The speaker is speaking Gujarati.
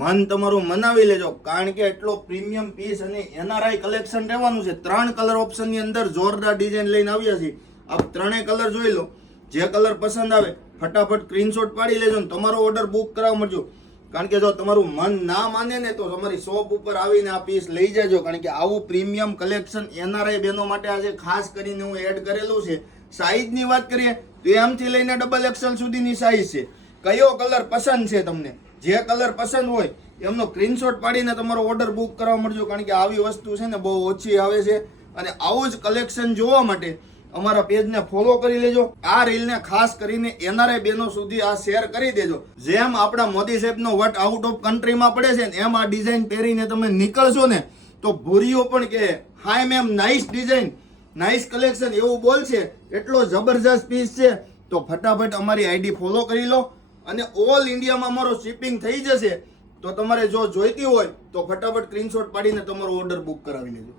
મન તમારું મનાવી લેજો, કારણ કે એટલો પ્રીમિયમ પીસ અને એનઆરઆઈ કલેક્શન રહેવાનું છે. 3 કલર ઓપ્શન ની અંદર જોરદાર ડિઝાઇન લઈને આવ્યા છીએ. આપ 3 કલર જોઈ લો, જે કલર પસંદ આવે ફટાફટ સ્ક્રીનશોટ પાડી લેજો ને તમારો ઓર્ડર બુક કરાવવા મળજો. કારણ કે જો તમારું મન ના માને ને તો તમારી શોપ ઉપર આવીને આ પીસ લઈ જજો, કારણ કે આવું પ્રીમિયમ કલેક્શન એનઆરઆઈ બહેનો માટે આજે ખાસ કરીને હું એડ કરેલું છે. સાઈઝની વાત કરીએ તો એમ થી લઈને ડબલ એક્સેલ સુધીની સાઈઝ છે. કયો કલર પસંદ છે તમને, જે કલર પસંદ હોય એમનો સ્ક્રીનશોટ પાડીને તમારો ઓર્ડર બુક કરવા મળજો. કારણ કે આવી વસ્તુ છે ને બહુ ઓછી આવે છે, અને આવું જ કલેક્શન જોવા માટે અમારા પેજને ફોલો કરી લેજો. આ રીલને ખાસ કરીને એનઆરઆઈ બહેનો સુધી આ શેર કરી દેજો. જેમ આપણા મોદી સાહેબનો વટ આઉટ ઓફ કન્ટ્રીમાં પડે છે ને એમ આ ડિઝાઇન પહેરીને તમે નીકળશો ને તો ભૂરીઓ પણ કે hi ma'am nice design, nice collection એવું બોલશે. એટલો જબરજસ્ત પીસ છે. તો ફટાફટ અમારી આઈડી ફોલો કરી લો, અને ઓલ ઇન્ડિયામાં અમારો શિપિંગ થઈ જશે. તો તમારે જો જોઈતી હોય તો ફટાફટ સ્ક્રીનશોટ પાડીને તમારો ઓર્ડર બુક કરાવી લેજો.